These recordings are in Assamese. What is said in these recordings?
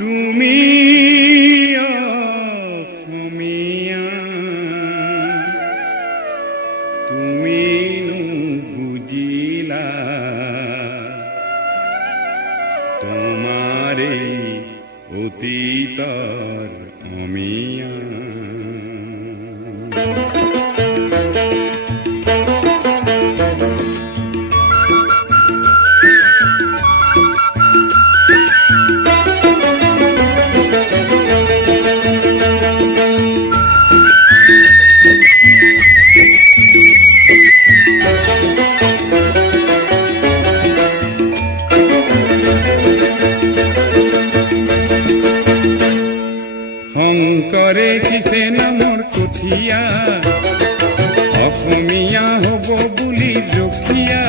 তুমি অসমীয়া তুমি বুজিলা তোমাৰে অতীতৰ অমিয়া শংকৰে কিছে নামৰ কঠীয়া অসমীয়া হ'ব বুলি ৰখীয়া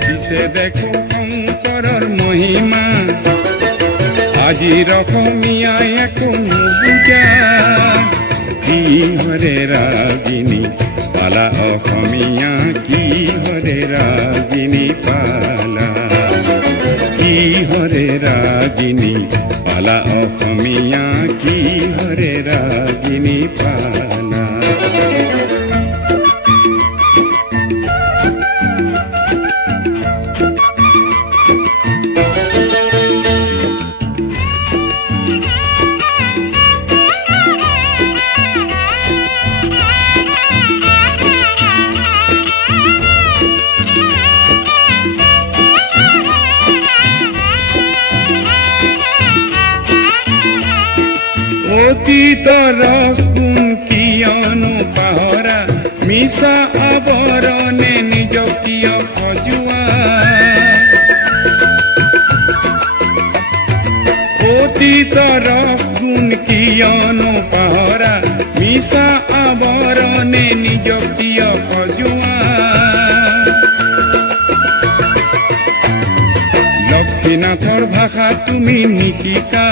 পিছে দেখো শংকৰৰ মহিমা আজিৰ অসমীয়াই একো নুবুজা কিহৰে ৰাগিনী পালা অসমীয়া কিহৰে ৰাগিনী পালা কিহৰে ৰাগিনী পালা অসমীয়া কিহৰে ৰাগিনী পালা অতীতৰ গুণ কিয়নো পাহৰা মিছা আৱৰণে নিজক কিয় সজোৱা অতীতৰ গুণ কিয়নো পাহৰা মিছা আৱৰণে নিজক কিয় সজোৱা লক্ষ্মীনাথৰ ভাষা তুমি নিশিকা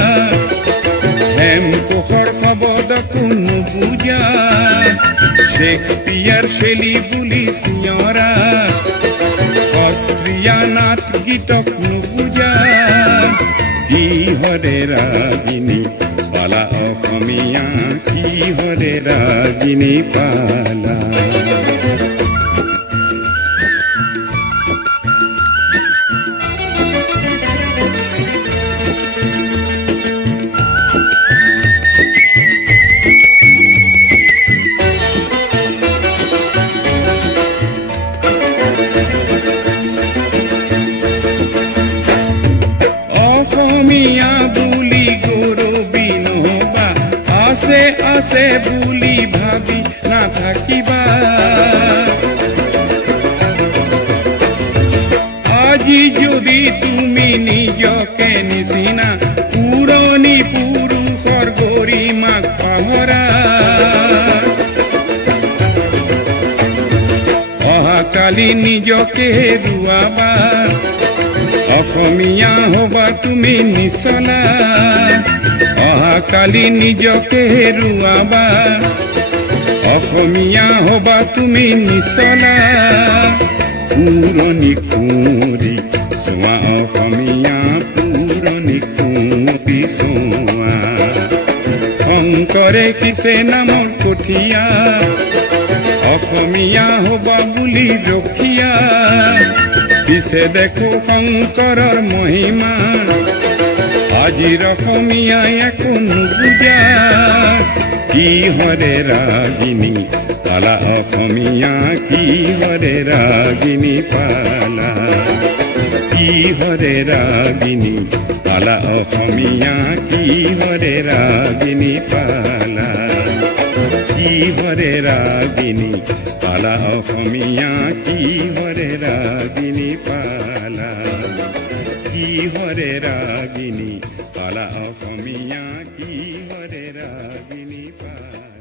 হেমকোষৰ শব্দকো নুবুজা শেক্সপিয়াৰ শৈলী বুলি চিঞৰা সত্ৰীয়া নাট গীতক নুবুজা কিহৰে ৰাগিনী পালা অসমীয়া কিহৰে ৰাগিনী পালা অসমীয়া বুলি গৌৰৱী নহবা আছে আছে বুলি ভাবি নাথাকিবা আজি যদি তুমি নিজকে নিচিনা পুৰণি পুৰুষৰ গৰিমাক পাহৰা অহাকালি নিজকে হেৰুৱাবা অসমীয়া হবা তুমি নিচলা অহাকালি নিজকে হেৰুৱাবা অসমীয়া হবা তুমি নিচলা পুৰণি কুঁৱৰী চোৱা অসমীয়া পুৰণি কুঁৱৰী চোৱা শংকৰে কিছে নামৰ কঠীয়া অসমীয়া হবা বুলি ৰখীয়া পিছে দেখো শংকৰৰ মহিমা আজিৰ অসমীয়াই একো নুবুজা কিহৰে ৰাগিনী পালা অসমীয়া কিহৰে ৰাগিনী পালা কিহৰে ৰাগিনী পালা অসমীয়া কিহৰে ৰাগিনী পালা কিহৰে ৰাগিনী পালা অসমীয়া কিহৰে ৰাগিনী পালা কিহৰে ৰাগিনী পালা অসমীয়া কিহৰে ৰাগিনী পালা